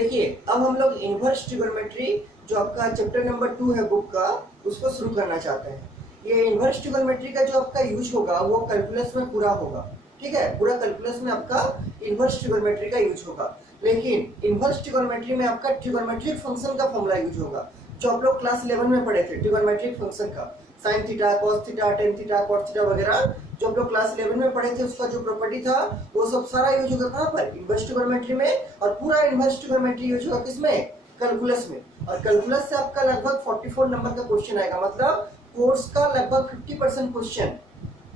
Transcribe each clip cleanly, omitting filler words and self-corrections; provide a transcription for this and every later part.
देखिए अब हम लोग इनवर्स ट्रिगोनोमेट्री जो आपका चैप्टर नंबर 2 है बुक का, उसको शुरू करना चाहते हैं। ये इनवर्स ट्रिगोनोमेट्री का जो आपका यूज होगा वो कैलकुलस में पूरा होगा। ठीक है, पूरा कैलकुलस में आपका इनवर्स ट्रिगोनोमेट्री का यूज होगा। लेकिन इनवर्स ट्रिगोनोमेट्री में आपका ट्रिगोनोमेट्रिक फंक्शन का फॉर्मूला यूज होगा, जो आप लोग क्लास 11 में पढ़े थे। ट्रिगोनोमेट्रिक फंक्शन का sine theta, cos theta, tan theta, cot theta वगैरह जो आप लोग क्लास 11 में पढ़े थे, उसका जो प्रॉपर्टी था वो सब सारा यूज होगा कहाँ पर? इनवर्स ट्रिगोनोमेट्री में। और पूरा इनवर्स ट्रिगोनोमेट्री यूज होगा किसमें? कैलकुलस में। और कैलकुलस से आपका लगभग 44 नंबर का क्वेश्चन आएगा, मतलब कोर्स का लगभग 50% क्वेश्चन,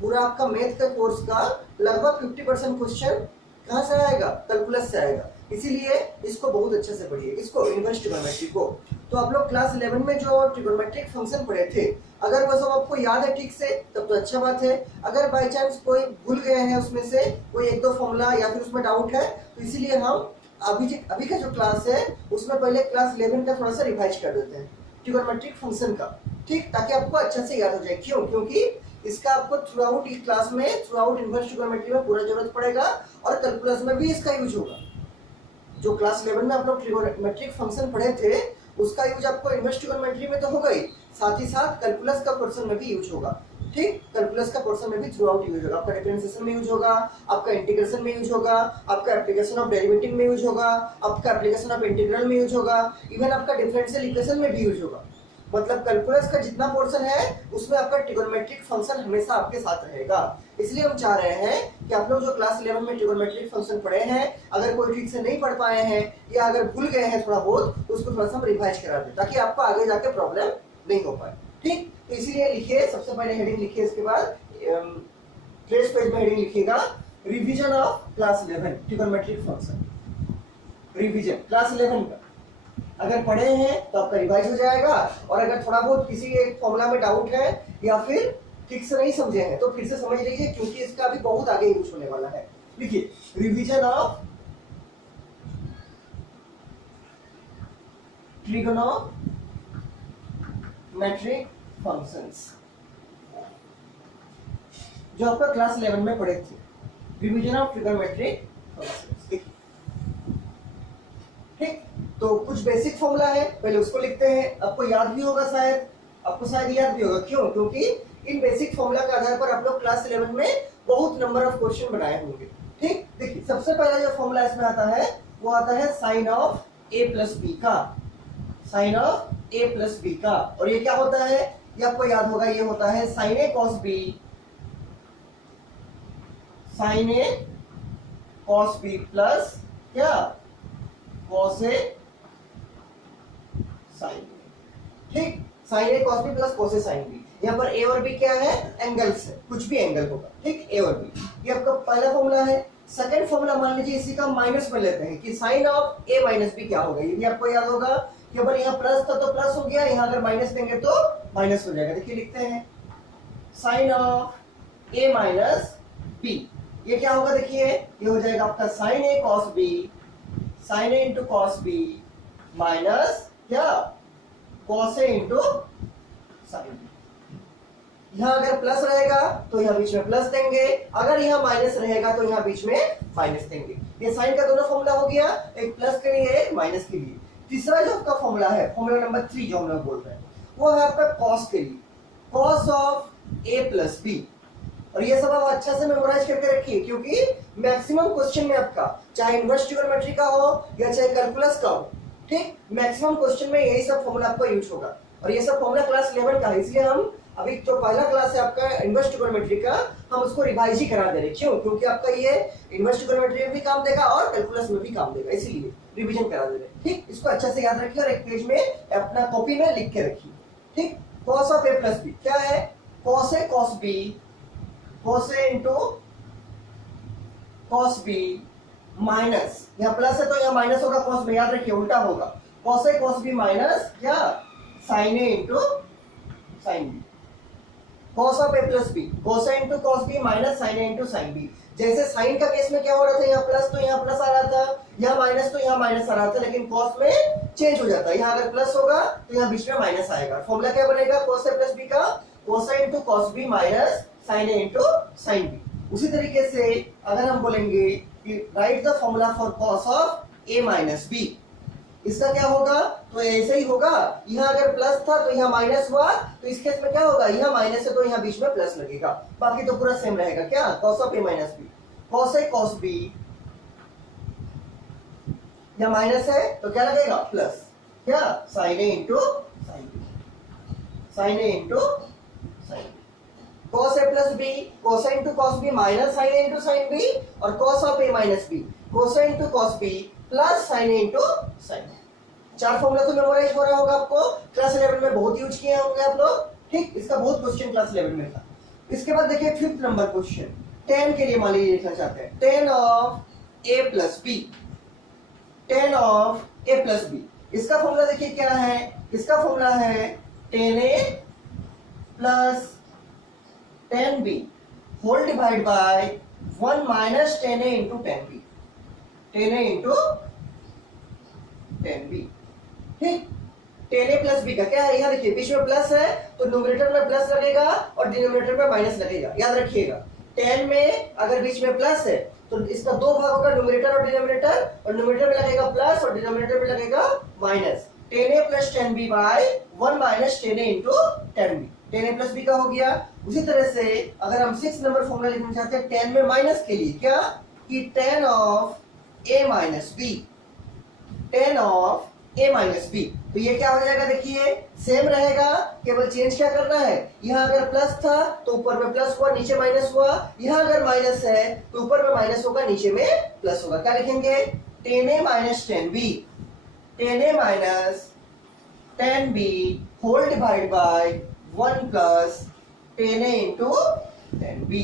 पूरा आपका मैथ का कोर्स का लगभग 50% क्वेश्चन कहाँ से आएगा? कैलकुलस से आएगा। इसीलिए इसको बहुत अच्छे से पढ़िए, इसको इनवर्स ट्रिगोनोमेट्री को। तो आप लोग क्लास 11 में जो ट्रिगोनोमेट्रिक फंक्शन पढ़े थे, अगर वो सब आपको याद है ठीक से तब तो अच्छा बात है। अगर बाय चांस कोई भूल गए हैं उसमें से कोई एक दो फॉर्मूला या फिर उसमें डाउट है, तो इसीलिए हम अभी का जो क्लास है उसमें पहले क्लास 11 का थोड़ा सा रिवाइज कर देते हैं ट्रिगोनोमेट्रिक फंक्शन का, ठीक, ताकि आपको अच्छे से याद हो जाए। क्यों? क्योंकि इसका आपको थ्रू आउट इस क्लास में, थ्रू आउट इनवर्स ट्रिगोनोमेट्री में पूरा जरूरत पड़ेगा और कैलकुलस में भी इसका यूज होगा। जो क्लास 11 में आप लोग ट्रिगोनोमेट्रिक फंक्शन पढ़े थे उसका यूज आपको इनवर्स ट्रिगोनोमेट्री में तो होगा ही, साथ ही साथ कैलकुलस का पोर्शन में भी यूज होगा। ठीक, कैलकुलस का पोर्शन में भी थ्रू आउट यूज होगा। आपका डिफरेंशिएशन में यूज होगा, आपका इंटीग्रेशन में यूज होगा, आपका एप्लीकेशन ऑफ डेरिवेटिव में यूज होगा, आपका एप्लीकेशन ऑफ इंटीग्रल में यूज होगा, इवन आपका डिफरेंशियल इक्वेशन में भी यूज होगा। मतलब कैलकुलस का जितना पोर्शन है उसमें आपका ट्रिगोनोमेट्रिक फंक्शन हमेशा आपके साथ रहेगा। इसलिए हम चाह रहे हैं कि आप लोग जो क्लास 11 में ट्रिगोनोमेट्रिक फंक्शन पढ़े हैं, अगर कोई ठीक से नहीं पढ़ पाए हैं या अगर भूल गए हैं थोड़ा बहुत, तो उसको थोड़ा सा हम रिवाइज करा दें ताकि आपको आगे जाके प्रॉब्लम नहीं हो पाए। ठीक, तो इसीलिए लिखिए, सबसे पहले हेडिंग लिखिए, इसके बाद फ्रेश पेज में हेडिंग लिखिएगा revision of class 11 trigonometric function. Revision class 11 का अगर पढ़े हैं तो आपका रिवाइज हो जाएगा, और अगर थोड़ा बहुत किसी एक फॉर्मूला में डाउट है या फिर ठीक से नहीं समझे हैं तो फिर से समझ लीजिए, क्योंकि इसका भी बहुत आगे यूज होने वाला है। देखिए रिवीजन ऑफ ट्रिगोनोमेट्रिक फंक्शंस जो आपका क्लास 11 में पढ़े थे। रिवीजन ऑफ ट्रिगोनोमेट्रिक फंक्शंस, ठीक, तो कुछ बेसिक फॉर्मूला है, पहले उसको लिखते हैं। आपको याद भी होगा, शायद आपको याद भी होगा। क्यों? क्योंकि इन बेसिक फॉर्मूला के आधार पर आप लोग क्लास 11 में बहुत नंबर ऑफ क्वेश्चन बनाए होंगे। ठीक, देखिए सबसे पहला जो फॉर्मूला इसमें आता है वो आता है sine of a plus B का, sine of a plus B का। और ये क्या होता है? ये आपको याद होगा, ये होता है sine a cos B, sine a cos B plus क्या? Cos A sine B. ठीक, sine A cos B plus cos A sine B. यहाँ पर ए और बी क्या है? एंगल्स है, कुछ भी एंगल होगा। ठीक, ए और बी, ये आपका पहला फॉर्मूला है। सेकंड फॉर्मूला मान लीजिए इसी का माइनस में लेते हैं कि sine of A minus B क्या होगा। ये भी आपको याद होगा कि अगर यहाँ प्लस था तो प्लस हो गया, यहाँ अगर माइनस देंगे तो माइनस हो जाएगा। देखिए लिखते हैं sine of A minus B, ये क्या होगा? देखिए ये हो जाएगा आपका sine A cos B, sine A into cos B minus क्या? Cos A into sine B. यहाँ अगर प्लस रहेगा तो यहाँ बीच में प्लस देंगे, अगर यहाँ माइनस रहेगा तो यहाँ बीच में माइनस देंगे। ये साइन का दोनों फॉर्मूला हो गया, एक प्लस के लिए एक माइनस के लिए। तीसरा जो आपका फॉर्मूला है, फॉर्मूला नंबर 3 जो हम लोग बोल रहे हैं, वो है आपका कॉस के लिए, cos of A plus B. और ये सब आप अच्छा से मेमोराइज करके रखिए, क्योंकि मैक्सिमम क्वेश्चन में आपका चाहे इनवर्स ट्रिगोनोमेट्री का हो या चाहे कैलकुलस का हो, ठीक, मैक्सिमम क्वेश्चन में यही सब फॉर्मूला आपका यूज होगा। और ये सब फॉर्मूला क्लास 11 का है, इसलिए हम अभी जो पहला क्लास है आपका इनवर्स ट्रिगोनोमेट्री का, हम उसको रिवाइज ही करा दे रहे। क्यों? क्योंकि आपका ये इनवर्स ट्रिगोनोमेट्री में भी काम देगा और कैलकुलस में भी काम देगा, इसीलिए रिवीजन करा दे रहे। ठीक, इसको अच्छे से याद रखिए और एक पेज में अपना कॉपी में लिख के रखिए। ठीक, cos of A plus B क्या है? Cos A cos B, cos A into cos B minus, यहाँ प्लस है तो यहाँ माइनस होगा, कॉस में याद रखिए उल्टा होगा, cos A cos B minus क्या? Sine A into sine B. Cos of A plus B, cos A into cos B minus sine A into sine B. जैसे साइन का केस में क्या हो रहा था, यहाँ प्लस तो यहाँ प्लस आ रहा था, यहाँ माइनस तो यहाँ माइनस आ रहा था, लेकिन कॉस में चेंज हो जाता है, यहाँ अगर प्लस होगा तो यहाँ बीच में माइनस आएगा। फॉर्मूला क्या बनेगा? कॉस ए प्लस बी का cos A into cos B minus sine A into sine B. उसी तरीके से अगर हम बोलेंगे कि write the formula for cos of A minus B, इसका क्या होगा, तो ऐसे ही होगा, यहाँ अगर प्लस था तो यहाँ माइनस हुआ, तो इस केस में क्या होगा, यहाँ माइनस है तो यहाँ बीच में प्लस लगेगा, बाकी तो पूरा सेम रहेगा। क्या, cos of A minus B, cos A cos B, यहाँ माइनस है तो क्या लगेगा प्लस, क्या, sine A into sine B, sine A into sine B, cos A plus B, cos A into cos B minus sine A into sine B, और cos of A minus B, cos A into cos B plus sine A into sine B. 4 formula तो memorise हो रहा होगा आपको, class 11 में बहुत use किए होंगे आप लोग, ठीक, इसका बहुत क्वेश्चन क्लास 11 में था। इसके बाद देखिए 5th नंबर क्वेश्चन, tan के लिए मान लीजिए लिखना चाहते हैं, tan of a plus B, tan of a plus B, इसका फॉर्मूला देखिए क्या है, इसका फॉर्मूला है tan a plus tan b whole divide by 1 minus tan a into tan b, tan a into tan b, ठीक। tan a plus B का क्या है, यहाँ देखिए बीच में प्लस है तो न्यूमरेटर में प्लस लगेगा और डिनोमिनेटर में माइनस लगेगा, याद रखिएगा। tan में अगर बीच में प्लस है तो इसका 2 भाग होगा, न्यूमरेटर और डिनोमिनेटर, और न्यूमरेटर में लगेगा प्लस और डिनोमिनेटर में लगेगा minus. tan a plus tan b by 1 minus tan a into tan b, tan a plus b का हो गया। उसी तरह से अगर हम 6 नंबर फॉर्मूला लिखना चाहते हैं tan में माइनस के लिए, क्या, कि tan of a minus b, tan of a minus B, तो ये क्या हो जाएगा, देखिए सेम रहेगा, केवल चेंज क्या करना है, यहाँ अगर प्लस था तो ऊपर में प्लस हुआ, नीचे माइनस हुआ, यहाँ अगर माइनस है तो ऊपर में माइनस होगा, नीचे में प्लस होगा। क्या लिखेंगे, tan a minus tan b, tan a minus tan b whole divide by 1 plus tan a into tan b,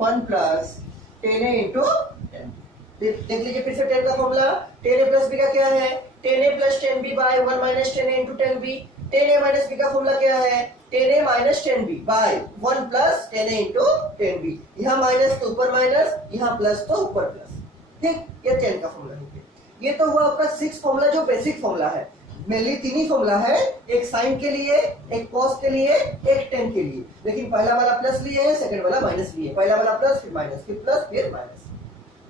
1 plus tan a into tan b। देख लीजिए फिर से tan का formula, tan a plus b का क्या है, tan a plus tan b by 1 minus tan a into tan b, tan a minus b का formula क्या है, tan a minus tan b by 1 plus tan a into tan b, यहाँ minus तो ऊपर minus, यहाँ plus तो ऊपर plus, ठीक, ये tan का फॉर्मूला है। ये तो हुआ आपका 6 फॉर्मूला जो बेसिक फॉर्मूला है, मेनली 3 ही फॉर्मूला है, एक साइन के लिए, एक कॉस के लिए, एक tan के लिए, लेकिन पहला वाला प्लस लिए है, सेकंड वाला माइनस लिए, पहला वाला प्लस फिर माइनस, फिर प्लस फिर माइनस,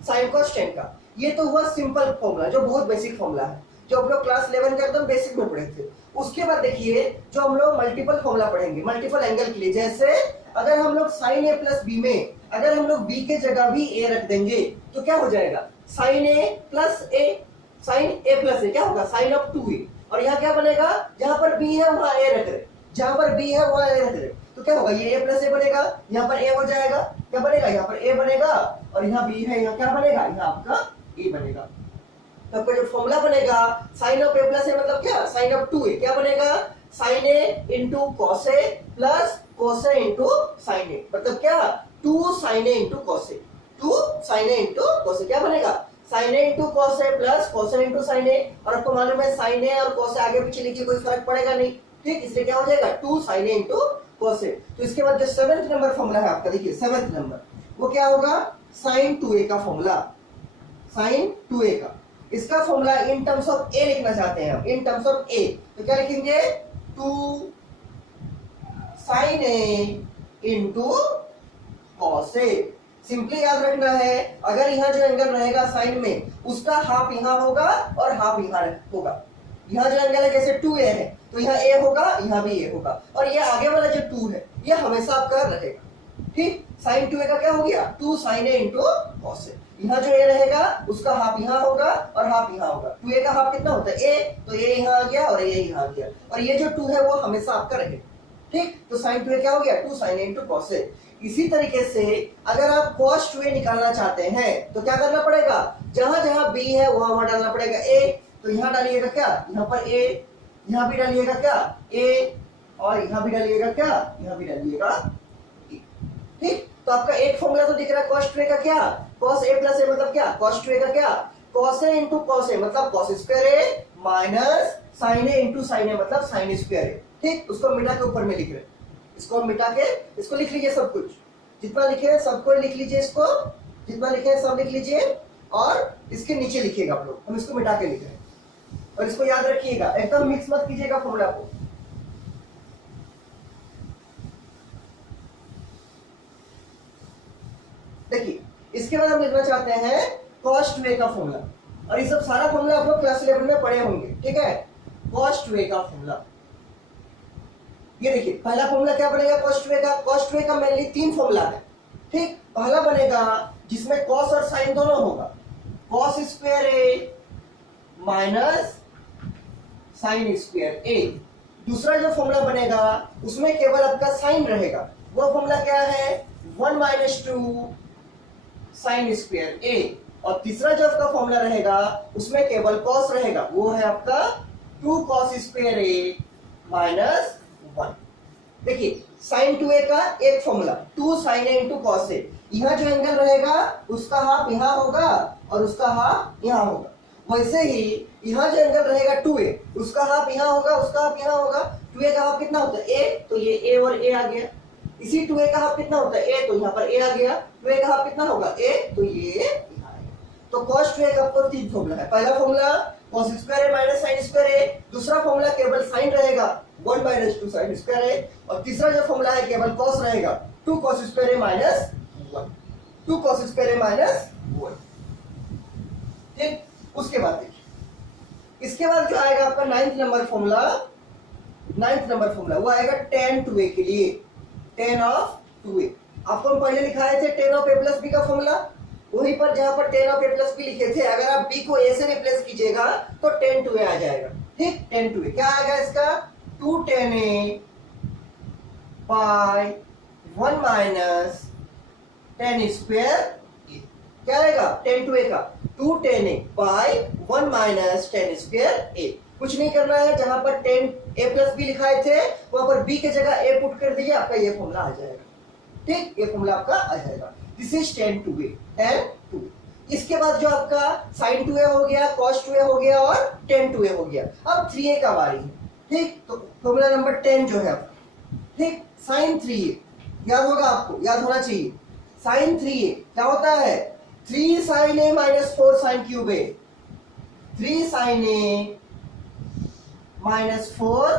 साइन कॉस tan का। ये तो हुआ सिंपल फॉर्मूला जो बहुत बेसिक फॉर्मूला है, जो हम लोग क्लास 11 के एकदम बेसिक में पढ़े थे। उसके बाद देखिए जो हम लोग मल्टीपल फॉर्मूला पढ़ेंगे मल्टीपल एंगल के लिए, जैसे अगर हम लोग साइन ए प्लस बी में अगर हम लोग बी के जगह भी ए रख देंगे तो क्या हो जाएगा, साइन ए प्लस ए, साइन ए प्लस ए क्या होगा, साइन ऑफ 2a, और यहाँ क्या बनेगा, जहां पर बी है वहां ए रख रहे, जहां पर बी है वहां ए रख रहे, तो क्या होगा, ये a प्लस ए बनेगा, यहाँ पर a हो जाएगा, क्या बनेगा, यहाँ पर a बनेगा, और यहाँ b है, यहाँ क्या बनेगा, यहाँ आपका a बनेगा। तो आपका जो फॉर्मूला बनेगा साइन ऑफ ए प्लस ए मतलब क्या, साइन ऑफ 2a, क्या बनेगा, sign A into cos A plus cos A into sign ए, मतलब क्या, 2 sign A into cos A, 2 sign A into cos A, क्या बनेगा, sign A into cos A plus cos A into sign ए, और आपको मालूम है साइन ए और cos A आगे पीछे लिखिए कोई फर्क पड़ेगा नहीं, ठीक, इसलिए क्या हो जाएगा 2 sign A into cos A. तो इसके बाद जो 7th नंबर फॉर्मूला है आपका, देखिए 7th नंबर वो क्या होगा, साइन 2a का फॉर्मूला, साइन 2a का, इसका फॉर्मूला इन टर्म्स ऑफ ए लिखना चाहते हैं हम, इन टर्म्स ऑफ ए, तो क्या लिखेंगे, 2 sign A into cos A. Simply याद रखना है, अगर यहाँ जो एंगल रहेगा साइन में उसका हाफ यहाँ होगा और हाफ यहाँ होगा, यहाँ जो एंगल है जैसे 2a है तो यहाँ a होगा, यहाँ भी a होगा, और ये आगे वाला जो 2 है ये हमेशा आपका रहेगा, ठीक। साइन 2a का क्या हो गया, 2 sign A into cos A, यहाँ जो a रहेगा उसका हाफ यहाँ होगा और हाफ यहाँ होगा, 2a का हाफ कितना होता है a, तो a यहाँ आ गया और a यहाँ आ गया, और ये जो 2 है वो हमेशा आपका रहेगा, ठीक। तो साइन 2a क्या हो गया, 2 sign A into cos A. इसी तरीके से अगर आप cos 2a निकालना चाहते हैं तो क्या करना पड़ेगा, जहां जहां b है वहां वहां डालना पड़ेगा a, तो यहाँ डालिएगा क्या, यहाँ पर a, यहाँ भी डालिएगा क्या a, और यहाँ भी डालिएगा क्या, यहाँ भी डालिएगा a, ठीक। तो आपका एक फॉर्मूला तो दिख रहा है cos 2a का, क्या, cos a प्लस a मतलब क्या, cos 2a का क्या, cos a into cos a मतलब cos square a minus sin a into sin a मतलब sin स्क्वायर a, ठीक। उसको मिटा के ऊपर में लिख रहे, इसको मिटा के इसको लिख लीजिए, सब कुछ जितना लिखे हैं सबको लिख लीजिए, इसको जितना लिखे हैं सब लिख लीजिए, और इसके नीचे लिखिएगा आप लोग, हम इसको मिटा के लिख रहे हैं, और इसको याद रखिएगा, एकदम मिक्स मत कीजिएगा फॉर्मूला को। देखिए इसके बाद हम लिखना चाहते हैं cos 2a का फॉर्मूला, और ये सब सारा फॉर्मूला आप लोग क्लास 11 में पढ़े होंगे, ठीक है। कॉस 2a का फॉर्मूला, ये देखिए पहला फॉर्मूला क्या बनेगा कॉस 2a का। कॉस 2a का मेनली 3 फॉर्मूला है, ठीक। पहला बनेगा जिसमें कॉस और साइन दोनों होगा, कॉस स्क्वायर ए माइनस साइन स्क्वायर ए। दूसरा जो फॉर्मूला बनेगा उसमें केवल आपका साइन रहेगा, वो फॉर्मूला क्या है 1 माइनस 2 साइन स्क्वायर ए। और तीसरा जो आपका फॉर्मूला रहेगा उसमें केवल कॉस रहेगा, वो है आपका 2 कॉस स्क्वायर ए माइनस 1। देखिए साइन 2a का एक formula 2 sign A into cos A. यहाँ जो एंगल रहेगा उसका हाफ यहाँ होगा और उसका हाफ यहाँ होगा। वैसे ही यहाँ जो एंगल रहेगा 2a, उसका हाफ यहाँ होगा, उसका हाफ यहाँ होगा। 2a का हाफ कितना होता है a, तो ये a और a आ गया। इसी 2a का हाफ कितना होता है a, तो यहाँ पर a आ गया। 2a का हाफ कितना होगा a, तो ये यहाँ आ गया। तो cos 2a का आपको 3 फॉर्मूला है। पहला फॉर्मूला cos स्क्वायर ए माइनस साइन स्क्वायर ए। दूसरा फॉर्मूला केवल साइन रहेगा 1 माइनस 2 साइन स्क्वायर ए। और तीसरा जो फॉर्मूला है केवल cos रहेगा 2 cos स्क्वायर ए माइनस 1, 2 cos स्क्वायर ए माइनस 1, ठीक। उसके बाद देखिए, इसके बाद जो आएगा आपका 9th number formula, 9th number formula वो आएगा tan 2a के लिए, tan ऑफ 2a। आपको हम पहले लिखाए थे tan of a plus b का फॉर्मूला, वहीं पर जहां पर tan of a plus b लिखे थे, अगर आप b को a से रिप्लेस कीजिएगा तो tan 2a आ जाएगा, ठीक। tan 2a क्या आएगा इसका 2 tan a by 1 minus tan square a। क्या आएगा tan 2a का 2 tan a by 1 minus tan square a। कुछ नहीं करना है, जहां पर tan a प्लस b लिखाए थे वहां पर b की जगह a पुट कर दीजिए, आपका ये फॉर्मूला आ जाएगा, ठीक। ये फॉर्मूला आपका आ जाएगा। This is tan 2a, tan 2। इसके बाद जो आपका sin 2a हो गया, cos 2a हो गया और tan 2a हो गया। अब 3a का बारी है, ठीक। तो फॉर्मूला नंबर 10 जो है आपका, ठीक। sin 3a याद होगा, आपको याद होना चाहिए। sin 3a क्या होता है 3 sin a minus 4 sin cube a, 3 sin a minus 4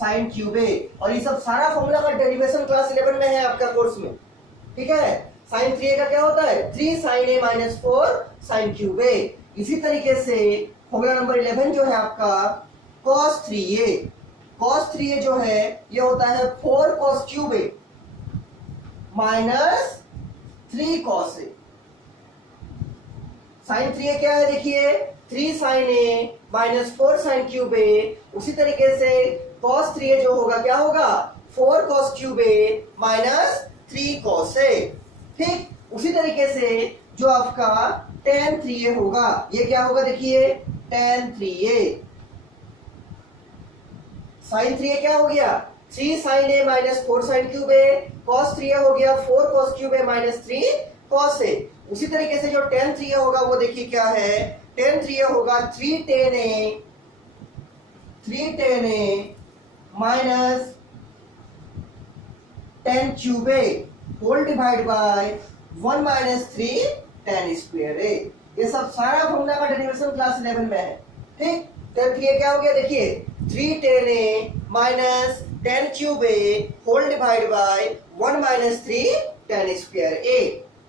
sin cube a। और ये सब सारा फॉर्मूला का डेरिवेशन क्लास 11 में है आपका कोर्स में, ठीक है। sin 3a का क्या होता है 3 sin a minus 4 sin cube a। इसी तरीके से फॉर्मूला नंबर 11 जो है आपका cos 3a, cos 3a जो है ये होता है 4 cos cube a minus 3 cos a। sin 3a क्या है देखिए 3 sin a minus 4 sin cube a। उसी तरीके से cos 3a जो होगा क्या होगा 4 cos cube a minus 3 cos a, ठीक। उसी तरीके से जो आपका tan 3a होगा ये क्या होगा देखिए tan 3a। sin 3a क्या हो गया 3 sin a minus 4 sin cube a। cos 3a हो गया 4 cos cube a minus 3 cos a। उसी तरीके से जो tan 3a होगा वो देखिए क्या है tan 3a होगा 3 tan a minus tan cube a whole divide by 1 minus 3 tan square a। ये सब सारा फॉर्मूला का डेरिवेशन क्लास 11 में है, ठीक। tan 3a क्या हो गया देखिए 3 tan a minus tan cube a whole divide by 1 minus 3 tan square a।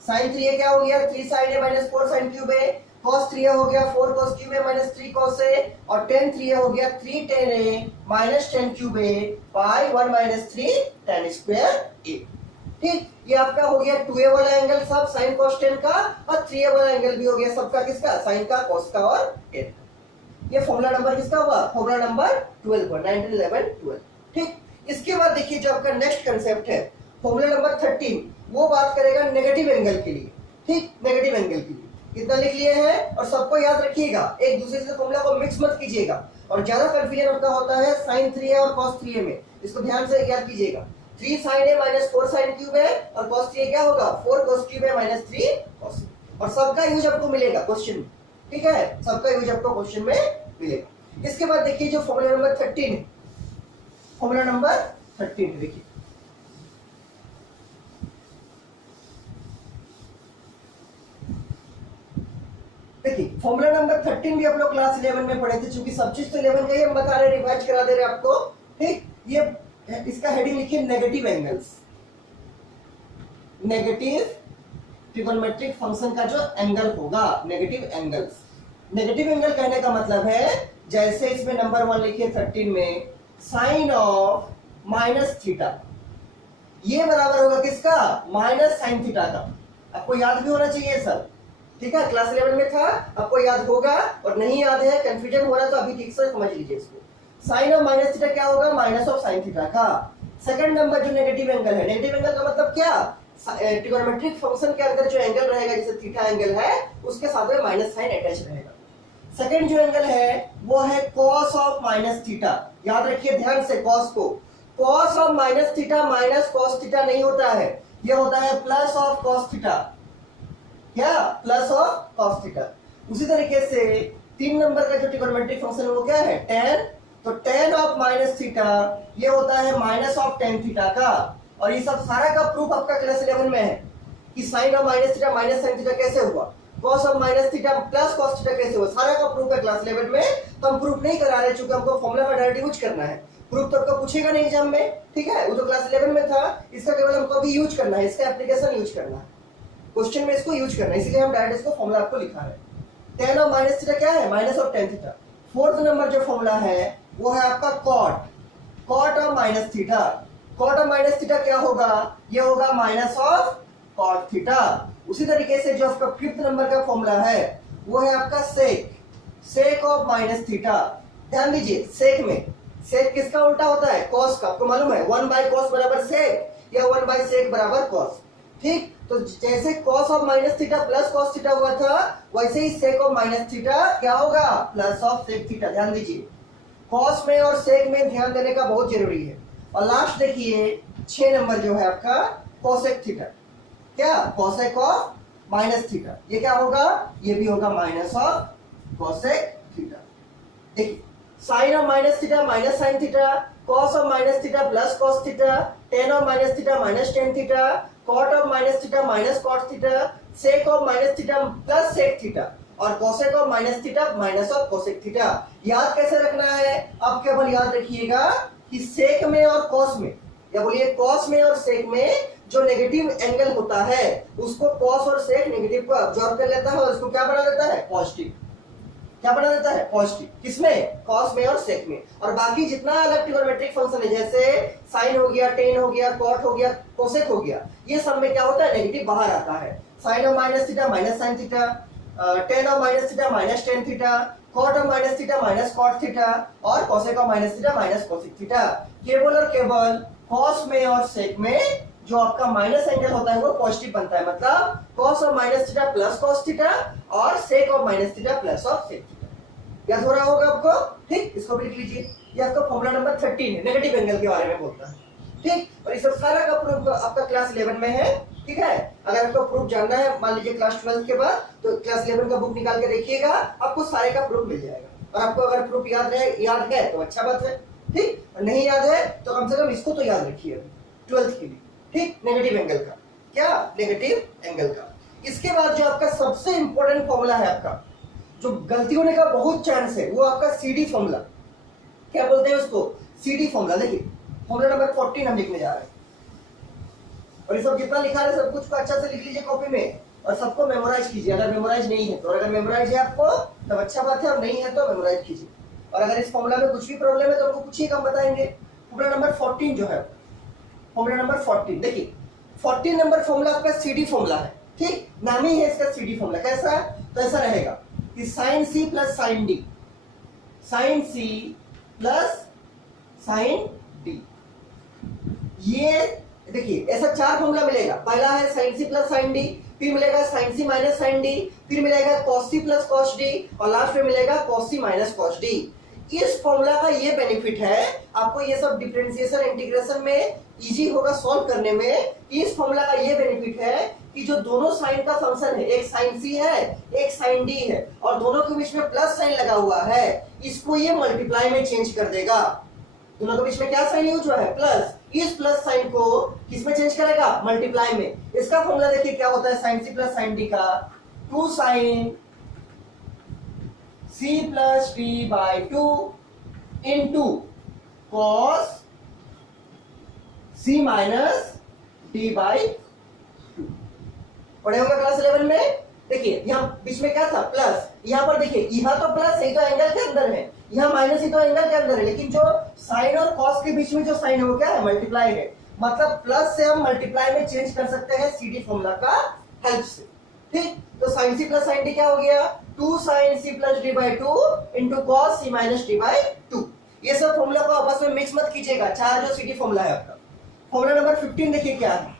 sin 3a क्या हो गया 3 sin a minus 4 sin cube a। cos 3a हो गया 4 cos cube a minus 3 cos a। और tan 3a हो गया 3 tan a minus tan cube a by 1 minus 3 tan square a, ठीक। ये आपका हो गया 2a वाला एंगल सब sin cos tan का, और 3a वाला एंगल भी हो गया सबका किसका sin का cos का और tan का। ये फॉर्मूला नंबर किसका हुआ फॉर्मूला नंबर 12 पर 9, 11, 12, ठीक। इसके बाद देखिए जो आपका नेक्स्ट कंसेप्ट है फॉर्मूला नंबर 13, वो बात करेगा नेगेटिव एंगल के लिए, ठीक। नेगेटिव एंगल के लिए कितना लिख लिए हैं और सबको याद रखिएगा, एक दूसरे से फॉर्मूला को मिक्स मत कीजिएगा। और ज्यादा कंफ्यूजन आपका होता है sin 3a और cos 3a में, इसको ध्यान से याद कीजिएगा। 3 sin a minus 4 sin cube है और cos 3a क्या होगा 4 cos क्यूब है माइनस 3 cos a। और सबका यूज आपको मिलेगा क्वेश्चन में, ठीक है। सबका यूज आपको क्वेश्चन में मिलेगा। इसके बाद देखिए जो फॉर्मूला नंबर 13 है, फॉर्मूला नंबर 13 देखिए देखिए फॉर्मूला नंबर 13 भी आप लोग क्लास 11 में पढ़े थे, क्योंकि सब चीज तो 11 का ही हम बता रहे हैं, रिवाइज करा दे रहे हैं आपको, ठीक। ये इसका हेडिंग लिखिए negative angles, negative trigonometric function का जो एंगल होगा, नेगेटिव एंगल्स। नेगेटिव एंगल कहने का मतलब है जैसे इसमें नंबर 1 लिखिए 13 में साइन ऑफ माइनस थीटा, ये बराबर होगा किसका, माइनस साइन थीटा का। आपको याद भी होना चाहिए सर, ठीक है, क्लास 11 में था, आपको याद होगा, और नहीं याद है, कंफ्यूजन हो रहा है तो अभी ठीक से समझ लीजिए इसको। साइन ऑफ माइनस थीटा क्या होगा, माइनस ऑफ साइन थीटा का। सेकंड नंबर जो नेगेटिव एंगल है, नेगेटिव एंगल का मतलब क्या, ट्रिगोनोमेट्रिक फंक्शन के अंदर जो एंगल रहेगा जैसे थीटा एंगल है उसके साथ में माइनस साइन अटैच रहेगा। सेकंड जो एंगल है वो है कॉस ऑफ माइनस थीटा। याद रखिए ध्यान से कॉस को, cos of minus theta minus cos theta नहीं होता है, ये होता है प्लस ऑफ कॉस थीटा, क्या, प्लस ऑफ कॉस थीटा। उसी तरीके से 3 नंबर का जो ट्रिगोनोमेट्रिक फंक्शन है वो क्या है, tan, तो tan ऑफ माइनस थीटा ये होता है माइनस ऑफ tan थीटा का। और ये सब सारा का प्रूफ आपका क्लास 11 में है कि sine of minus theta minus sine theta कैसे हुआ, cos of minus theta plus cos theta कैसे हुआ, सारा का प्रूफ है क्लास 11 में। तो हम प्रूफ नहीं करा रहे चूंकि हमको फॉर्मूला का डायरेक्ट यूज करना है, प्रूफ तो आपको पूछेगा नहीं एग्जाम में, ठीक है, वो तो क्लास 11 में था, इसका केवल हमको अभी यूज करना है, इसका एप्लीकेशन यूज करना है, क्वेश्चन में इसको यूज करना है, इसलिए हम डायरेक्ट इसको फॉर्मूला आपको लिखा है। tan ऑफ माइनस थीटा क्या है, minus of tan theta. Fourth number जो फॉर्मूला है वो है आपका cot of minus theta. Cot of minus theta क्या होगा, ये होगा माइनस ऑफ कॉट थीटा। उसी तरीके से जो आपका फिफ्थ नंबर का फॉर्मूला है वो है आपका सेक ऑफ माइनस थीटा। ध्यान दीजिए सेक में, सेक किसका उल्टा होता है, कॉस का, आपको मालूम है 1 बाय कॉस बराबर सेक या 1 बाय सेक बराबर कॉस, ठीक। तो जैसे cos of minus theta plus cos theta हुआ था वैसे ही sec ऑफ माइनस थीटा क्या होगा, प्लस ऑफ sec थीटा। ध्यान दीजिए cos में और sec में ध्यान देने का बहुत जरूरी है। और लास्ट देखिए 6 नंबर जो है आपका cosec थीटा, क्या, cosec ऑफ माइनस थीटा, ये क्या होगा, ये भी होगा माइनस ऑफ cosec थीटा। देखिए sine of minus theta minus sine theta, cos of minus theta plus cos theta, tan of minus theta minus tan theta, cot of minus theta minus cot theta, sec of minus theta plus sec theta, और cosec of minus theta minus of cosec theta. याद कैसे रखना है, अब केवल याद रखिएगा कि sec में और cos में, या बोलिए cos में और sec में जो नेगेटिव एंगल होता है उसको cos और sec नेगेटिव को अब्सॉर्ब कर लेता है और उसको क्या बना देता है, पॉजिटिव। क्या बना देता है, पॉजिटिव, किसमें, cos में और sec में। और बाकी जितना अलग ट्रिगोनोमेट्रिक फंक्शन है जैसे sin हो गया, tan हो गया, cot हो गया, cosec हो गया, ये सब में क्या होता है, नेगेटिव बाहर आता है। sin of minus theta minus sine theta, tan of minus theta minus tan theta, cot of minus theta minus cot theta, और cosec of minus theta minus cosec theta. केवल और केवल cos में और sec में जो आपका माइनस एंगल होता है वो पॉजिटिव बनता है, मतलब cos of minus theta plus cos theta और sec of minus theta plus of sec theta. याद हो रहा होगा आपको, ठीक, इसको भी लिख लीजिए, ये आपका फॉर्मूला नंबर 13 है, नेगेटिव एंगल के बारे में बोलता है, ठीक। और इस सारा का प्रूफ आपका क्लास 11 में है, ठीक है। अगर आपको प्रूफ जानना है मान लीजिए क्लास 12 के बाद तो क्लास 11 का बुक निकाल के देखिएगा, आपको सारे का प्रूफ मिल जाएगा। और आपको अगर प्रूफ याद है तो अच्छा बात है, ठीक, और नहीं याद है तो कम से कम इसको तो याद रखिए 12th के लिए, ठीक, नेगेटिव एंगल का, क्या, नेगेटिव एंगल का। इसके बाद जो आपका सबसे इंपॉर्टेंट फॉर्मूला है आपका, जो गलती होने का बहुत चांस है, वो आपका CD फॉर्मूला, क्या बोलते हैं उसको, CD फॉर्मूला। देखिए फॉर्मूला नंबर 14 हम लिखने जा रहे हैं, और ये सब जितना लिखा है सब कुछ को अच्छा से लिख लीजिए कॉपी में और सबको मेमोराइज कीजिए। अगर मेमोराइज नहीं है तो, और अगर मेमोराइज है आपको तब अच्छा बात है, और नहीं है तो मेमोराइज कीजिए। और अगर इस फॉर्मूला में कुछ भी प्रॉब्लम है तो हमको पूछिएगा, हम बताएंगे। फॉर्मूला नंबर 14 जो है, फॉर्मूला नंबर 14, देखिए 14 नंबर फॉर्मूला आपका CD फॉर्मूला है, ठीक, नाम ही है इसका CD फॉर्मूला। कैसा है, तो ऐसा रहेगा कि sine C plus sine D, sine C plus sine D, ये देखिए ऐसा 4 फॉर्मूला मिलेगा। पहला है sine C plus sine D, फिर मिलेगा sine C minus sine D, फिर मिलेगा cos C plus cos D, और लास्ट में मिलेगा cos C minus cos D। इस फॉर्मूला का ये बेनिफिट है, आपको ये सब डिफरेंशिएशन इंटीग्रेशन में इजी होगा सॉल्व करने में। इस फॉर्मूला का ये बेनिफिट है कि जो दोनों साइन का फंक्शन है, एक साइन C है एक साइन D है, और दोनों के बीच में प्लस साइन लगा हुआ है, इसको ये मल्टीप्लाई में चेंज कर देगा। दोनों के बीच में क्या साइन यूज हुआ है, प्लस, इस प्लस साइन को किस में चेंज करेगा, मल्टीप्लाई में। इसका फॉर्मूला देखिए क्या होता है sine C plus sine D का, 2 sine C plus D by 2 into cos C minus D by 2। पढ़े होंगे क्लास 11 में। देखिए यहाँ बीच में क्या था प्लस, यहाँ पर देखिए यहाँ तो प्लस है तो एंगल के अंदर है, यहाँ माइनस ही तो एंगल के अंदर है, लेकिन जो साइन और कॉस के बीच में जो साइन है वो क्या है मल्टीप्लाई है, मतलब प्लस से हम मल्टीप्लाई में चेंज कर सकते हैं सीडी फॉर्मूला का हेल्प से। ठीक, तो sine C plus sine D क्या हो गया 2 sin c plus D by 2 into cos C minus D by 2। ये सब फॉर्मूला को आपस में मिक्स मत कीजिएगा, चार जो सीडी फॉर्मूला है आपका। फॉर्मूला नंबर 15 देखिए क्या है,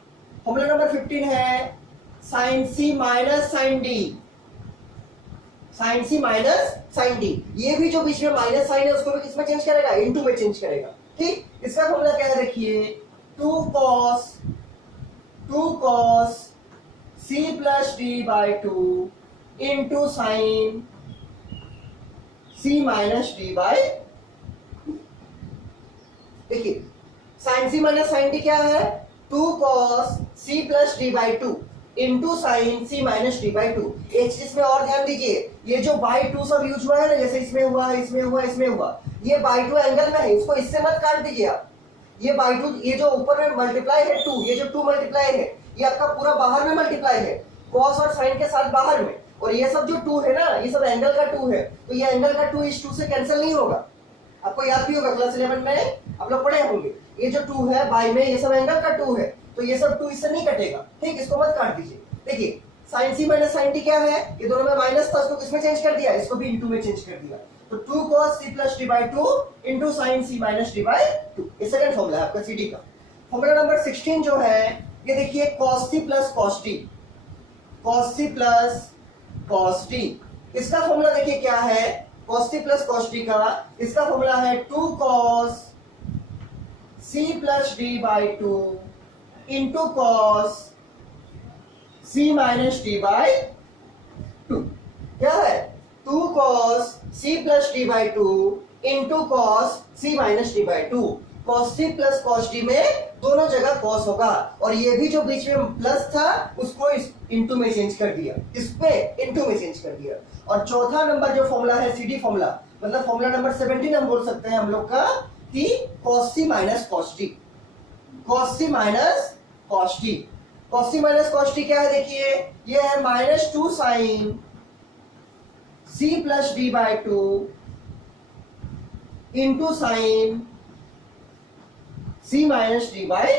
फॉर्मूला नंबर 15 है sin c minus sine D, sin c minus sine D. ये भी जो बीच में माइनस साइन है उसको भी किसमें चेंज करेगा इनटू में चेंज करेगा। ठीक, इसका फॉर्मूला क्या है देखिए 2 cos c plus D by 2 into sine c minus D by. देखिए sine c minus sine D क्या है 2 cos c plus D by 2 into sine c minus D by 2। एक चीज में और ध्यान दीजिए, ये जो बाई 2 सब यूज हुआ है ना, जैसे इसमें हुआ इसमें हुआ इसमें हुआ, ये बाई 2 एंगल में है, इसको इससे मत काट दीजिए आप। ये बाई 2 ये जो ऊपर में मल्टीप्लाई है 2, ये जो 2 मल्टीप्लाई है ये आपका पूरा बाहर में मल्टीप्लाई है, कॉस और साइन के साथ बाहर में, और ये सब जो 2 है ना ये सब एंगल का 2 है, तो ये एंगल का 2 इस 2 से कैंसिल नहीं होगा। आपको याद भी होगा क्लास 11 में आप लोग पढ़े होंगे, ये जो 2 है बाई में ये सब एंगल का 2 है, तो ये सब 2 इससे नहीं कटेगा। ठीक, इसको मत काट दीजिए। देखिए साइन सी माइनस साइन डी क्या है, ये दोनों में माइनस था उसको किसमें चेंज कर दिया, इसको भी इनटू में चेंज कर दिया, तो 2 cos c plus D by 2 into sine c minus D by 2। ये सेकंड फॉर्मूला है आपका सीडी का। फॉर्मूला नंबर 16 जो है ये देखिए cos c plus cos d, cos c plus cos d। इसका फॉर्मूला देखिए क्या है cos c plus cos d का, इसका फॉर्मूला है 2 cos c plus d by 2 into cos c minus d by 2। क्या है 2 cos c plus d by 2 into cos c minus d by 2। cos c plus cos d में दोनों जगह cos होगा, और ये भी जो बीच में प्लस था उसको इस इंटू में चेंज कर दिया, इस पे इंटू में चेंज कर दिया। और चौथा नंबर जो फॉर्मूला है सीडी फॉर्मूला, मतलब फॉर्मूला नंबर 17 हम बोल सकते हैं हम लोग का कि cos c minus cos d, cos c minus cos d। cos c minus cos d क्या है देखिए, ये है minus 2 sine c plus D by 2 into sine c minus D by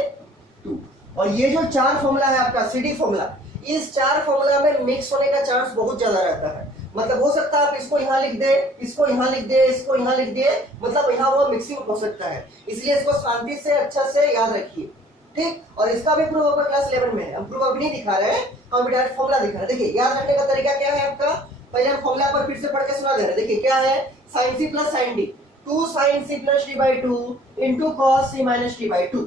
2। और ये जो चार फॉर्मूला है आपका सीडी फॉर्मूला, इस चार फॉर्मूला में मिक्स होने का चांस बहुत ज्यादा रहता है। मतलब हो सकता है आप इसको यहां लिख दे, इसको यहां लिख दे, इसको यहां लिख दे, मतलब यहां वो मिक्सिंग हो सकता है, इसलिए इसको शांति से अच्छा से याद रखिए। ठीक, और इसका भी प्रूफ आपका क्लास 11 में है, हम प्रूफ अभी नहीं दिखा रहे हैं, हम डायरेक्ट फॉर्मूला दिखा रहे हैं। देखिए याद रखने का तरीका क्या है आपका, पहले हम फॉर्मूला पर फिर से पढ़ के सुना दे रहे हैं। देखिए क्या है sin c plus sin d 2 sin c plus d by 2 into cos c minus d by 2।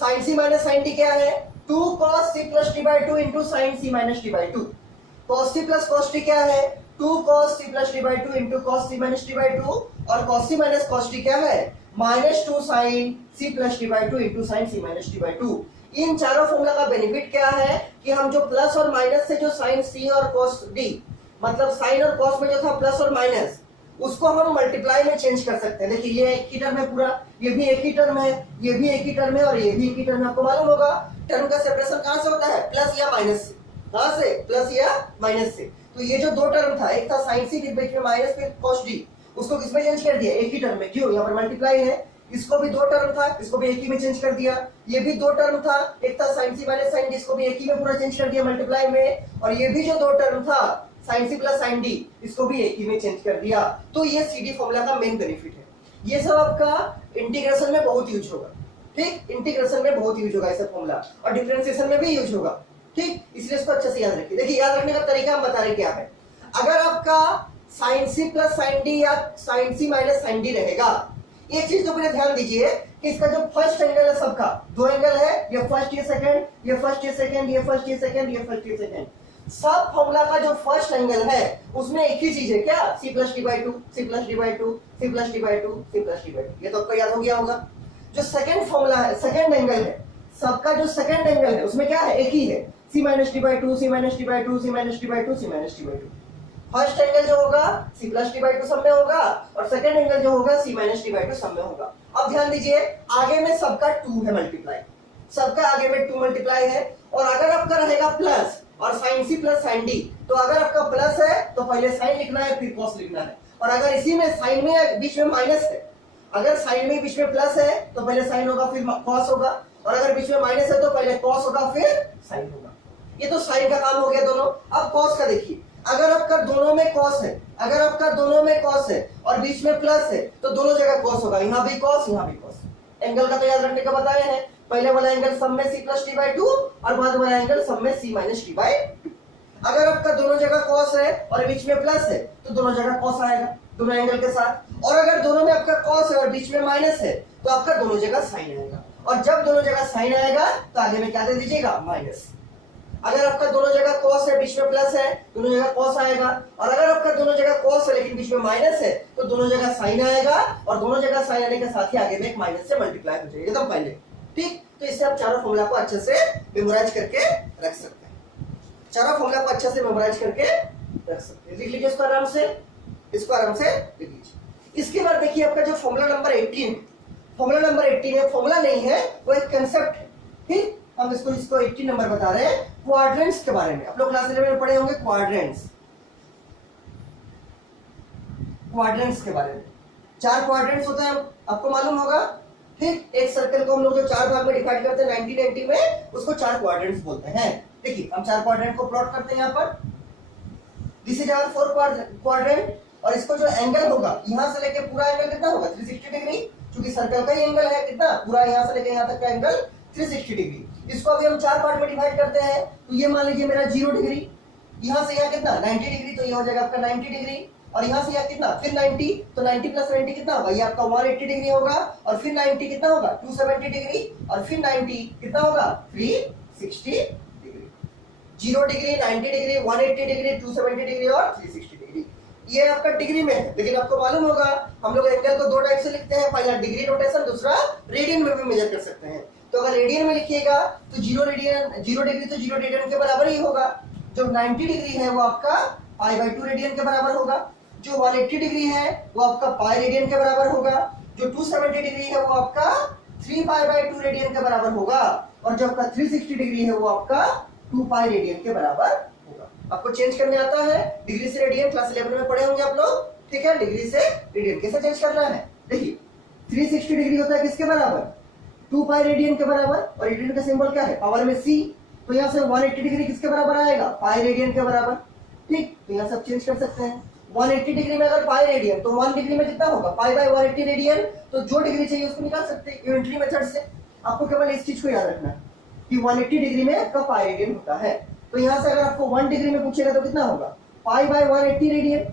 sin c minus sin d क्या है 2 cos c plus d by 2 into sin c minus d by 2। cos c plus cos d क्या है 2 cos c plus d by 2 into cos c minus d by 2, और cos c minus cos d क्या है minus 2 sin c plus d by 2 into sin c minus d by 2। इन चारों formula का benefit क्या है कि हम जो प्लस और माइनस से जो sin c और cos d, मतलब sin और cos में जो था प्लस और माइनस, उसको हम मल्टीप्लाई में चेंज कर सकते हैं। देखिए ये एक ही टर्म है पूरा, ये भी एक ही टर्म है, ये भी एक ही टर्म है, और ये भी एक ही टर्म है। आपको मालूम होगा टर्म का सेपरेशन कहां से होता है, प्लस या माइनस से। कहां से, प्लस या माइनस से। तो ये जो दो टर्म था, एक था sin c फिर बीच में माइनस फिर cos d, उसको किसमें चेंज कर दिया, एक ही टर्म में। क्यों, यहाँ पर मल्टीप्लाई है, इसको भी दो टर्म था, इसको भी एक ही में चेंज कर दिया। ये भी दो टर्म था, एक था sin c minus sin d, इसको भी एक ही में पूरा चेंज कर दिया मल्टीप्लाई में। और ये भी जो दो टर्म था sin c plus sin d, इसको भी एक ही में चेंज कर दिया। तो ये सीडी फॉर्मूला का मेन बेनिफिट है। ये सब आपका इंटीग्रेशन में बहुत यूज होगा। ठीक, इंटीग्रेशन में बहुत यूज होगा ये सब फॉर्मूला, और डिफरेंशिएशन में भी यूज होगा। ठीक, इसलिए इसको अच्छे से याद रखिए। देखिए याद रखने का तरीका हम बता रहे क्या है। अगर आपका sin c plus sin d या sin c minus sin d रहेगा, एक चीज तो पहले ध्यान दीजिए कि इसका जो फर्स्ट एंगल है, सबका दो एंगल है, ये फर्स्ट ये सेकंड, ये फर्स्ट ये सेकंड, ये फर्स्ट ये सेकंड, ये फर्स्ट ये सेकंड। सब फॉर्मूला का जो फर्स्ट एंगल है उसमें एक ही चीज है, क्या, c plus D by 2, c plus D by 2, c plus D by 2, c plus D by 2। ये तो आपको याद हो गया होगा। जो सेकंड फॉर्मूला है, सेकंड एंगल है, सबका जो सेकंड एंगल है उसमें क्या है, एक ही है, c minus D by 2, c minus D by 2, c minus D by 2, c minus D by 2। First angle जो होगा c प्लस डी बाई 2 सब में होगा, और सेकंड एंगल जो होगा c माइनस डी बाई 2 सब में होगा। अब ध्यान दीजिए, आगे में सबका 2 है मल्टीप्लाई, सबका आगे में 2 मल्टीप्लाई है, और अगर आपका रहेगा प्लस और sine C plus sine D. तो अगर आपका प्लस है तो पहले साइन लिखना है फिर कॉस लिखना है, और अगर इसी में साइन में बीच में माइनस है, अगर साइन में बीच में प्लस है तो पहले साइन होगा फिर कॉस होगा, और अगर बीच में माइनस है तो पहले कॉस होगा फिर साइन होगा। ये तो साइन का काम हो गया दोनों। अब कॉस का देखिए, अगर आपका दोनों में कॉस है, अगर आपका दोनों में कॉस है और बीच में प्लस है तो दोनों जगह कॉस होगा, यहां भी कॉस यहां भी कॉस। एंगल का तो याद रखने का बताया है, पहले वाला एंगल सम में c plus T by two और बाद वाला एंगल सम में c minus T by two. अगर आपका दोनों जगह कॉस है और बीच में प्लस है तो दोनों जगह कॉस आएगा दोनों एंगल के साथ, और अगर दोनों में आपका कॉस है और बीच में माइनस है तो आपका दोनों जगह साइन आएगा, और जब दोनों जगह साइन आएगा तो आगे में क्या दे दीजिएगा, माइनस। अगर आपका दोनों जगह कॉस है बीच में प्लस है दोनों जगह कॉस आएगा, और अगर आपका दोनों जगह कॉस है लेकिन बीच में माइनस है तो दोनों जगह साइन आएगा, और दोनों जगह साइन आने के साथ ही आगे में एक माइनस से मल्टीप्लाई हो जाएगा एकदम पहले। ठीक, तो इससे आप चारों फॉर्मूला को अच्छे से मेमोराइज करके रख सकते हैं, चारों फॉर्मूला को अच्छे से मेमोराइज करके रख सकते हैं। लिख लीजिए इसको आराम से, इसको आराम से लिख लीजिए। इसके बाद देखिए आपका जो फॉर्मूला नंबर 18, फॉर्मूला नंबर 18 है, फॉर्मूला नहीं है वो एक कंसेप्ट है। ठीक, हम इसको 18 नंबर बता रहे हैं क्वाड्रेंट्स के बारे में। आप लोग क्लास 11 में पढ़े होंगे क्वाड्रेंट्स, क्वाड्रेंट्स के बारे में। 4 क्वाड्रेंट्स होते हैं, आपको मालूम होगा। ठीक, एक सर्कल को हम लोग जो 4 भाग में डिवाइड करते हैं 90 90 में, उसको 4 क्वाड्रेंट्स बोलते हैं। देखिए हम 4 क्वाड्रेंट को प्लॉट करते हैं यहाँ पर। दिस इज आवर 4 क्वाड्रेंट, और इसको जो एंगल होगा यहां से लेके पूरा एंगल कितना होगा, 360 डिग्री, क्योंकि सर्कल का ही एंगल है कितना, पूरा यहां से लेके यहां तक का एंगल 360 डिग्री। इसको अभी हम 4 पार्ट में डिवाइड करते हैं, तो ये मान लीजिए मेरा 0 डिग्री, यहां से यहाँ कितना 90 डिग्री, तो ये हो जाएगा आपका 90 डिग्री, और यहां से यहाँ कितना फिर 90, तो 90 प्लस 90 कितना होगा, ये आपका 180 डिग्री होगा, और फिर 90 कितना होगा 270 डिग्री, और फिर 90 कितना होगा 360 degree. 0 degree, 90 degree, 180 degree, 270 degree और 360 डिग्री। ये आपका डिग्री में है, लेकिन आपको मालूम होगा हम लोग एंगल को 2 टाइप से लिखते हैं, पहला डिग्री नोटेशन, दूसरा रेडियन में भी मेजर कर सकते हैं। तो अगर रेडियन में लिखिएगा तो 0 डिग्री तो 0 रेडियन के बराबर ही होगा। जो 90 डिग्री है वो आपका π/2 रेडियन के बराबर होगा, जो 180 डिग्री है वो आपका π रेडियन के बराबर होगा, जो 270 डिग्री है वो आपका 3π/2 रेडियन के बराबर होगा, और जो आपका 360 डिग्री है वो आपका 2π रेडियन के बराबर होगा। आपको चेंज करने आता है डिग्री से रेडियन, क्लास 11 में पढ़े होंगे आप लोग। ठीक है, डिग्री से रेडियन कैसे चेंज करना है। देखिए 360 डिग्री होता है किसके बराबर, 2π रेडियन के बराबर, और रेडियन का सिंबल क्या है, पावर में c, तो यहाँ से 180 डिग्री किसके बराबर आएगा, π रेडियन के बराबर। ठीक, तो यहाँ सब चेंज कर सकते हैं। 180 डिग्री में अगर π रेडियन तो 1 डिग्री में कितना होगा, π/180 रेडियन, तो जो डिग्री चाहिए उसको निकाल सकते हैं यूनिटरी मेथड से। आपको केवल इस चीज को याद रखना है कि 180 डिग्री में आपका π रेडियन होता है। तो यहाँ से अगर आपको 1 डिग्री में पूछेगा तो कितना होगा, π/180 रेडियन,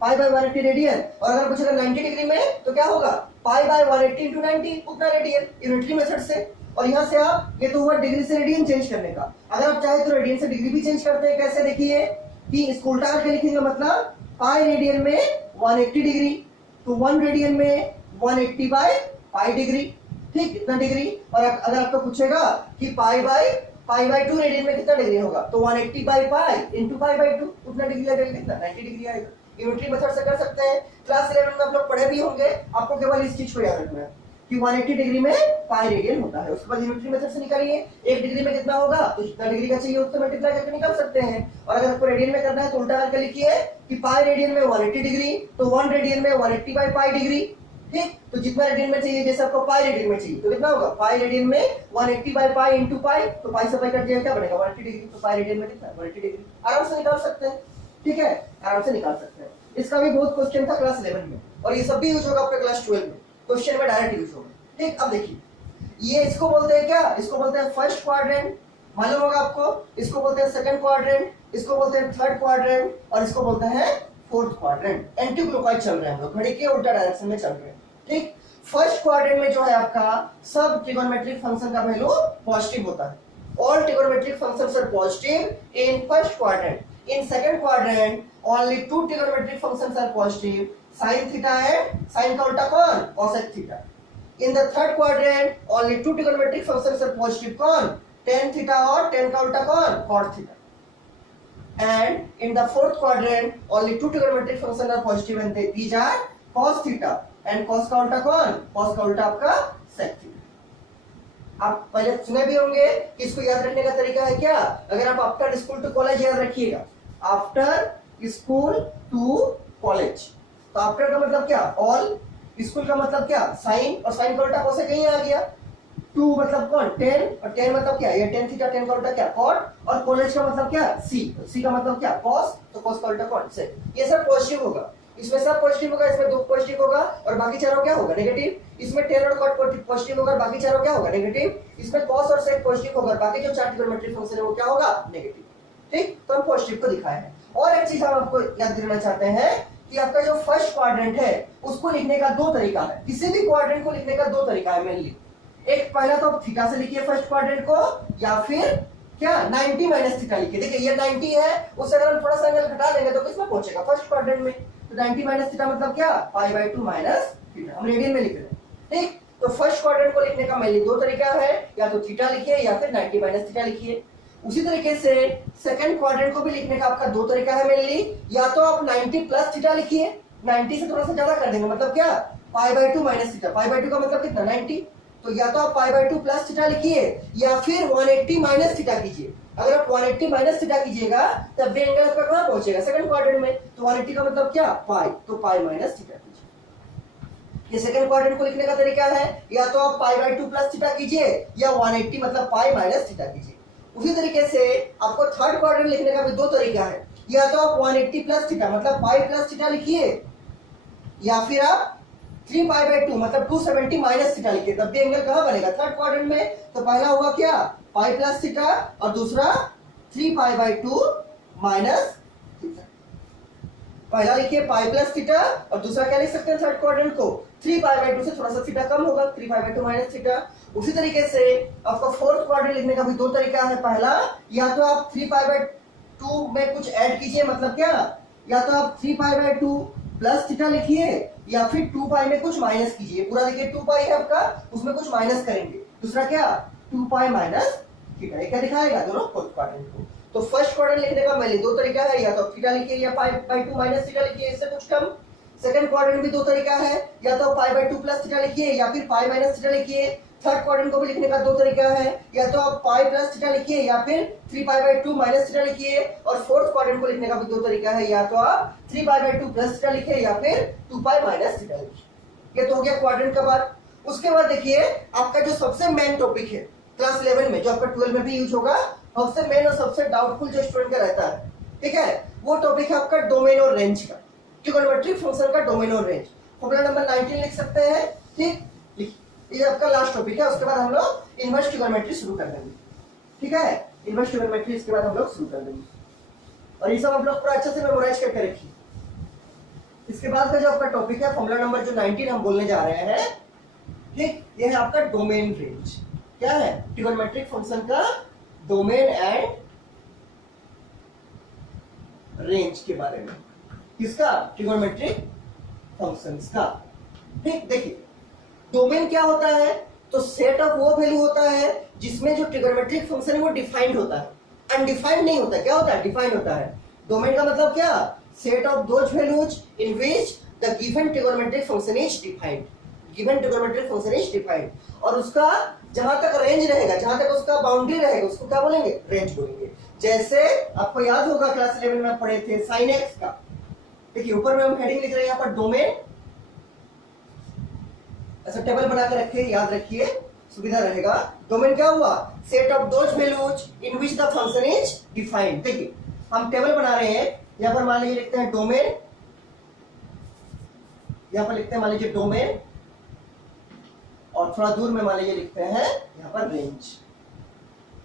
π/180 रेडियन, और अगर पूछेगा 90 डिग्री में तो क्या होगा, π/180 × 90 उतना रेडियन, यूनिटरी मेथड से। और यहाँ से आप, ये तो हुआ डिग्री से रेडियन चेंज करने का। अगर आप चाहे तो रेडियन से डिग्री भी चेंज करते हैं। कैसे, देखिए कि इसको उल्टा करके लिखेंगे, मतलब π रेडियन में 180 डिग्री, तो 1 रेडियन में 180/π डिग्री। ठीक, इतना डिग्री। और अगर आपको पूछेगा कि π/2 रेडियन में कितना डिग्री होगा, तो 180/π × π/2 उतना डिग्री लगेगा, कितना 90 डिग्री आएगा। यूनिटरी मेथड से कर सकते हैं। क्लास 11 में आप लोग पढ़े भी होंगे, आपको केवल इस चीज को याद रखना है कि 180 डिग्री में π रेडियन होता है। उसके बाद यूनिटरी मेथड से निकालिए, 1 डिग्री में कितना होगा, तो जितना डिग्री का चाहिए उसको मल्टीप्लाई करके निकाल सकते हैं। और अगर आपको रेडियन में करना है तो उल्टा करके लिखिए कि π रेडियन में 180 डिग्री, तो 1 रेडियन में 180/π डिग्री। ठीक, तो जितना रेडियन में चाहिए, जैसे आपको π रेडियन में चाहिए तो कितना होगा, π रेडियन में 180/π × π, तो π से π कट जाएगा, क्या बनेगा 180 डिग्री, तो π रेडियन में कितना 180 डिग्री। आराम से निकाल सकते हैं। ठीक है, आराम से निकाल सकते हैं। इसका भी बहुत क्वेश्चन था क्लास 11 में, और ये सब भी यूज होगा आपके क्लास 12 में, क्वेश्चन में डायरेक्ट यूज होगा। ठीक, अब देखिए ये इसको बोलते हैं क्या, इसको बोलते हैं फर्स्ट क्वाड्रेंट, मालूम होगा आपको। इसको बोलते हैं सेकंड क्वाड्रेंट, इसको बोलते हैं थर्ड क्वाड्रेंट, और इसको बोलते हैं फोर्थ क्वाड्रेंट। एंटी क्लॉकवाइज चल रहे हैं हम लोग, घड़ी के उल्टा डायरेक्शन में चल रहे हैं। ठीक, फर्स्ट क्वाड्रेंट में जो है आपका सब ट्रिगोनोमेट्रिक फंक्शन का वैल्यू पॉजिटिव होता है। All trigonometric functions are positive in first quadrant. In second quadrant, only 2 trigonometric functions are positive, sin theta and sin का उल्टा कौन, cosec theta. In the third quadrant, only 2 trigonometric functions are positive, कौन, tan theta और tan का उल्टा कौन, cot theta. And in the fourth quadrant, only 2 trigonometric functions are positive, and these are cos theta and cos का उल्टा कौन, cos का उल्टा आपका sec theta. आप पहले सुने भी होंगे कि इसको याद रखने का तरीका है क्या, अगर आप आफ्टर स्कूल टू कॉलेज याद रखिएगा, आफ्टर स्कूल टू कॉलेज। तो आफ्टर का मतलब क्या, ऑल, स्कूल का मतलब क्या, साइन, और साइन का उल्टा कौन से कहीं आ गया, टू मतलब कौन, टेन, और टेन मतलब क्या, ये टेन थीटा, टेन का उल्टा क्या, कॉट, और कॉलेज का मतलब क्या, सी, सी का मतलब क्या, कॉस, तो कॉस का उल्टा कौन, से। ये सब पॉजिटिव होगा, इसमें सब पॉजिटिव होगा, इसमें दो पॉजिटिव होगा और बाकी चारों क्या होगा, नेगेटिव। इसमें टेन और कॉट पॉजिटिव होगा और बाकी चारों क्या होगा, नेगेटिव। इसमें कॉस और सेक पॉजिटिव होगा और बाकी जो चार ट्रिग्नोमेट्रिक फंक्शन है वो क्या होगा, नेगेटिव। ठीक, तो हम पॉजिटिव को दिखाए हैं। और एक चीज हम आपको याद दिलाना चाहते हैं कि आपका जो फर्स्ट क्वाड्रेंट है उसको लिखने का दो तरीका है, किसी भी क्वाड्रेंट को लिखने का दो तरीका है मेनली। एक पहला तो थीटा से लिखिए फर्स्ट क्वाड्रेंट को, या फिर क्या 90 माइनस थीटा लिखिए। देखिए ये 90 है, उससे अगर हम थोड़ा सा एंगल घटा देंगे तो किसमें पहुंचेगा, फर्स्ट क्वाड्रेंट में। तो 90 माइनस थीटा मतलब क्या, π/2 माइनस थीटा, हम रेडियन में लिख रहे हैं। ठीक, तो फर्स्ट क्वाड्रेंट को लिखने का मेनली दो तरीका है, या तो थीटा लिखिए या फिर 90 माइनस थीटा लिखिए। उसी तरीके से सेकंड क्वाड्रेंट को भी लिखने का आपका दो तरीका है मेनली, या तो आप 90 प्लस थीटा लिखिए, 90 से थोड़ा सा ज्यादा कर देंगे, मतलब क्या, π/2 माइनस थीटा, π/2 का मतलब कितना, 90। तो या तो आप π/2 प्लस थीटा लिखिए या फिर 180 माइनस थीटा कीजिए। अगर आप 180 माइनस थीटा कीजिएगा तब भी एंगल आपका कहां पहुंचेगा, सेकंड क्वाड्रेंट में। तो 180 का मतलब क्या, पाई, तो पाई माइनस थीटा कीजिए। ये सेकंड क्वाड्रेंट को लिखने का तरीका है, या तो आप π/2 प्लस थीटा कीजिए या 180 मतलब पाई माइनस थीटा कीजिए। उसी तरीके से आपको थर्ड क्वाड्रेंट लिखने का भी दो तरीका है, या तो आप 180 प्लस थीटा मतलब पाई प्लस थीटा लिखिए, या फिर आप 3π/2 मतलब 270 माइनस थीटा लिखिए, तब भी एंगल कहां बनेगा, थर्ड क्वाड्रेंट में। तो पहला होगा क्या, पाई प्लस थीटा, और दूसरा 3π/2 माइनस थीटा। पहला लिखिए पाई प्लस थीटा, और दूसरा क्या लिख सकते हैं थर्ड क्वाड्रेंट को, 3π/2 से थोड़ा सा थीटा कम होगा, 3π/2 माइनस थीटा। उसी तरीके से आपका फोर्थ क्वाड्रेंट लिखने का भी दो तरीका है, पहला या तो आप 3π/2 में कुछ ऐड कीजिए, मतलब क्या, या तो आप 3π/2 प्लस थीटा लिखिए या फिर 2π में कुछ माइनस कीजिए। पूरा देखिए 2π है आपका, उसमें कुछ माइनस करेंगे, दूसरा क्या 2π माइनस थीटा, ये क्या दिखाएगा दोनों फोर्थ क्वाड्रेंट को। तो फर्स्ट क्वाड्रेंट लिखने का मेनली दो तरीका है, या तो थीटा लिखिए या π/2 माइनस थीटा लिखिए, इससे कुछ कम। सेकंड क्वाड्रेंट भी दो तरीका है, या तो π/2 प्लस थीटा लिखिए या फिर पाई माइनस थीटा लिखिए। थर्ड क्वाड्रेंट को भी लिखने का दो तरीका है, या तो आप पाई प्लस थीटा लिखिए या फिर 3π/2 माइनस थीटा लिखिए। और फोर्थ क्वाड्रेंट को लिखने का भी दो तरीका है, या तो आप 3π/2 प्लस थीटा लिखिए या फिर 2π माइनस थीटा लिखिए। ये तो हो गया क्वाड्रेंट का बात। उसके बाद देखिए आपका जो सबसे मेन टॉपिक है क्लास 11 में, जो आपका 12 में भी यूज होगा, सबसे मेन और सबसे डाउटफुल जो स्टूडेंट का रहता है, ठीक है, वो टॉपिक है आपका डोमेन और रेंज का, ट्रिगोनोमेट्रिक फंक्शन का डोमेन और रेंज। फॉर्मूला नंबर 19 लिख सकते हैं। ठीक, ये आपका लास्ट टॉपिक है, उसके बाद हम लोग इनवर्स ट्रिगोनोमेट्री शुरू कर देंगे। ठीक है, इनवर्स ट्रिगोनोमेट्री इसके बाद हम लोग शुरू कर देंगे, और ये सब आप लोग पूरा अच्छे से मेमोराइज करके रखिए। इसके बाद का जो आपका टॉपिक है फॉर्मूला नंबर जो 19 हम बोलने जा रहे हैं, ठीक, ये है आपका डोमेन रेंज। क्या है, ट्रिगोनोमेट्रिक फंक्शन का डोमेन एंड रेंज के बारे में, किसका, ट्रिगोनोमेट्रिक फंक्शंस का। ठीक, देखिए डोमेन क्या होता है, तो सेट ऑफ वो वैल्यू होता है जिसमें जो ट्रिगोनोमेट्रिक फंक्शन है वो डिफाइंड होता है, अनडिफाइंड नहीं होता। क्या होता है, डिफाइंड होता है। डोमेन का मतलब क्या, set of those values in which the given trigonometric function is defined, given trigonometric function is defined. और उसका जहां तक रेंज रहेगा, जहां तक उसका बाउंड्री रहेगा, उसको क्या बोलेंगे, रेंज बोलेंगे। जैसे आपको याद होगा क्लास 11 में पढ़े थे साइन एक्स का। देखिए ऊपर में हम हेडिंग लिख रहे हैं यहाँ पर डोमेन, ऐसा टेबल बना के रखिए, याद रखिए, सुविधा रहेगा। डोमेन क्या हुआ, set of those values in which the function is defined. देखिए हम टेबल बना रहे हैं, यहाँ पर मान लीजिए लिखते हैं डोमेन, यहाँ पर लिखते हैं मान लीजिए डोमेन, और थोड़ा दूर में मान लीजिए लिखते हैं यहाँ पर रेंज।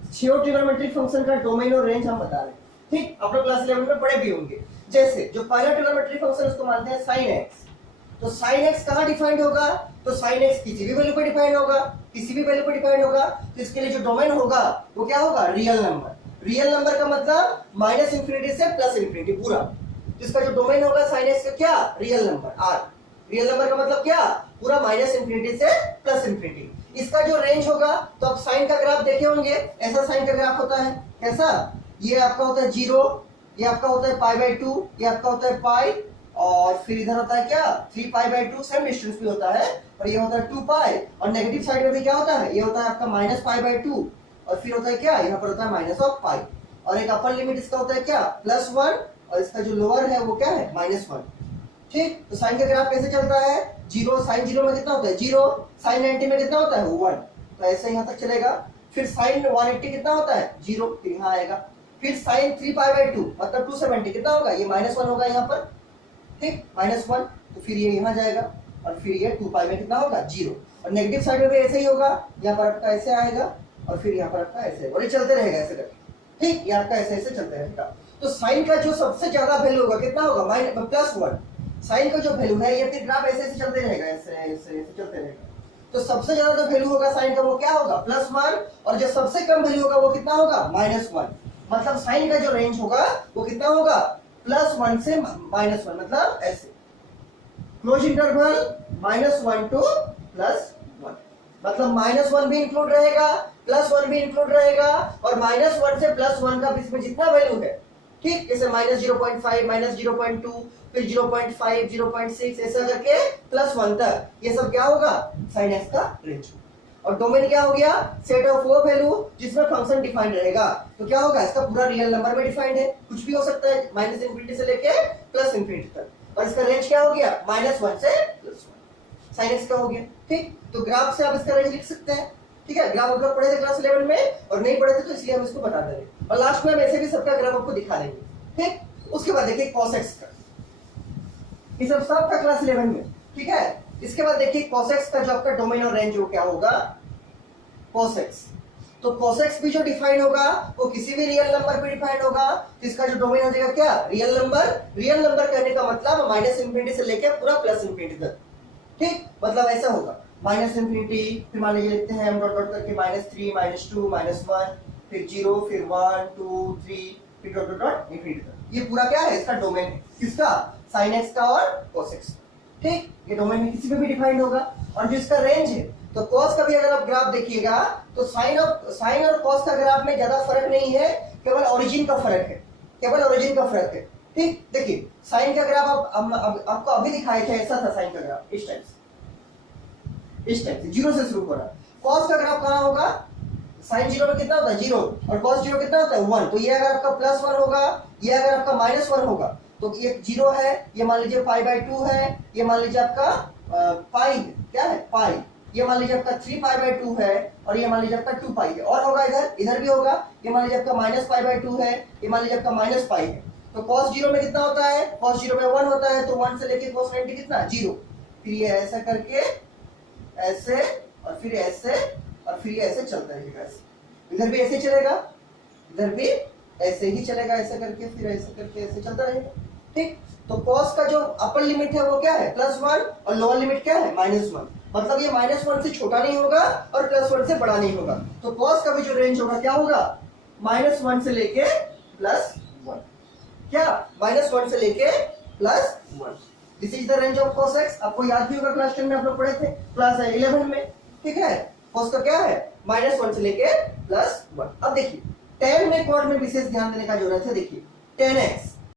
छह ट्रिगोनोमेट्रिक फंक्शन का डोमेन और रेंज हम बता रहे हैं। ठीक, आप लोग क्लास 11 में पढ़े भी होंगे। जैसे जो पहला ट्रिगोनोमेट्रिक फंक्शन उसको मानते हैं साइन एक्स, तो साइन एक्स कहाँ डिफाइंड होगा, तो साइन एक्स किसी भी वैल्यू पर डिफाइंड होगा, किसी भी वैल्यू पर डिफाइंड होगा। तो इसके लिए जो डोमेन होगा वो क्या होगा, रियल नंबर। रियल नंबर का मतलब माइनस इंफिनिटी से प्लस इंफिनिटी पूरा। तो इसका जो डोमेन होगा साइन एक्स का क्या, real number R. Real number का मतलब क्या, पूरा माइनस इंफिनिटी से प्लस इंफिनिटी। इसका जो रेंज होगा, तो आप साइन का ग्राफ देखे होंगे, ऐसा साइन का ग्राफ होता है, कैसा, ये आपका होता है 0, ये आपका होता है π/2, ये आपका होता है पाई, और फिर इधर होता है क्या 3π/2, सेम डिस्टेंस भी होता है, और ये होता है 2π, और नेगेटिव साइड में भी क्या होता है, ये होता है आपका -π/2, और फिर होता है क्या, यहाँ पर होता है -π, और एक अपर लिमिट इसका होता है क्या +1, और इसका जो लोअर है वो क्या है -1। ठीक, तो साइन का ग्राफ कैसे चलता है, 0 sin 0 में कितना होता है 0, sin 90 में कितना होता है 1, तो ऐसे यहाँ तक चलेगा। फिर sin 180 कितना होता है 0, तो यहाँ आएगा। फिर sin 3π/2 मतलब 270 कितना होगा, ये -1 होगा यहाँ पर, ठीक -1, तो फिर ये यहाँ जाएगा, और फिर ये 2π में कितना होगा 0, और नेगेटिव साइड में भी ऐसे ही होगा, यहाँ पर आपका ऐसे आएगा, और फिर यहाँ पर आपका ऐसे, और ये चलते रहेगा ऐसे करके। ठीक, ये आपका ऐसे ऐसे चलते रहेगा। तो साइन का जो सबसे ज्यादा वैल्यू होगा कितना होगा +1, साइन का जो वैल्यू है, ये फिर ग्राफ ऐसे ऐसे चलते रहेगा, ऐसे ऐसे ऐसे चलते रहेगा। तो सबसे ज्यादा जो वैल्यू होगा साइन का वो क्या होगा +1, और जो सबसे कम वैल्यू होगा वो कितना होगा -1। मतलब साइन का जो रेंज होगा वो कितना होगा +1 से -1, मतलब ऐसे क्लोज इंटरवल -1 to +1, मतलब -1 भी इंक्लूड रहेगा, +1 भी इंक्लूड रहेगा, और -1 से +1 का बीच में जितना वैल्यू है, ठीक, जैसे -0.5, -0.2, फिर 0.5, 0.6 ऐसा करके +1 तक, ये सब क्या होगा sin x का रेंज। और डोमेन क्या हो गया, सेट ऑफ वो वैल्यू जिसमें फंक्शन डिफाइंड रहेगा। तो क्या होगा, इसका पूरा रियल नंबर में डिफाइंड है, कुछ भी हो सकता है -∞ से लेके +∞ तक, और इसका रेंज क्या हो गया -1 से +1, sin x का हो गया। ठीक, तो ग्राफ से आप इसका रेंज लिख सकते हैं। ठीक है, ग्राफ आप लोग पढ़े थे क्लास 11 में, और नहीं पढ़े थे तो इसलिए हम इसको बता दे रहे हैं, और लास्ट में हम ऐसे भी सबका ग्राफ आपको दिखा देंगे। ठीक, उसके बाद देखिए cos x का, ये सब का क्लास 11 में। ठीक है, इसके बाद देखिए cos x का जो आपका डोमेन और रेंज वो क्या होगा cos x। तो cos x भी जो डिफाइन होगा वो किसी भी रियल नंबर पे डिफाइन होगा, तो इसका जो डोमेन हो जाएगा क्या रियल नंबर। रियल नंबर कहने का मतलब -∞ से लेके पूरा +∞ तक। ठीक, मतलब ऐसा होगा -∞, फिर मान लीजिए लिखते हैं हम डॉट डॉट करके -3, -2, -1, फिर 0, फिर 1, 2, 3, फिर डॉट डॉट डॉट ∞ तक। ये पूरा क्या है, इसका डोमेन है, किसका sin x का और cos x। ठीक, ये डोमेन में किसी में भी डिफाइंड होगा। और जो इसका रेंज है, तो cos का भी अगर आप ग्राफ देखिएगा तो साइन और cos का ग्राफ में ज्यादा फर्क नहीं है, केवल ओरिजिन का फर्क है, केवल ओरिजिन का फर्क है। ठीक, देखिए साइन का ग्राफ आपको अभी दिखाए थे, ऐसा था साइन का ग्राफ, इस टाइप से 0 से शुरू हो रहा। cos का ग्राफ कहाँ होगा, sin 0 में कितना होता है 0, और cos 0 कितना होता है 1। तो ये अगर आपका +1 होगा, ये अगर आपका -1 होगा, तो ये 0 है, ये मान लीजिए π/2 है, ये मान लीजिए आपका पाई क्या है पाई, ये मान लीजिए आपका 3π/2 है, और ये मान लीजिए आपका 2π है, और होगा इधर भी होगा, ये मान लीजिए आपका -π/2 है, ये मान लीजिए आपका -π है। तो cos 0 में कितना होता है, cos 0 में 1 होता है, तो 1 से लेके cos 90 कितना 0, फिर ये ऐसा करके ऐसे, और फिर ऐसे, और फिर ये ऐसे चलता रहेगा, इधर भी ऐसे चलेगा, इधर भी ऐसे ही चलेगा, ऐसे करके फिर ऐसे करके ऐसे चलता रहेगा। ठीक, तो cos का जो अपर लिमिट है वो क्या है +1, और लोअर लिमिट क्या है -1, मतलब ये -1 से छोटा नहीं होगा और +1 से बड़ा नहीं होगा। तो cos का भी जो रेंज होगा क्या होगा -1 से लेके +1, क्या -1 से लेके +1। This is the range of cos x। आपको याद भी होगा क्लास 10 में आप लोग पढ़े थे, क्लास 11 में। ठीक है, cos का क्या है -1 से लेके +1। अब देखिए tan में quad में विशेष ध्यान देने का जरूरत है। देखिए tan x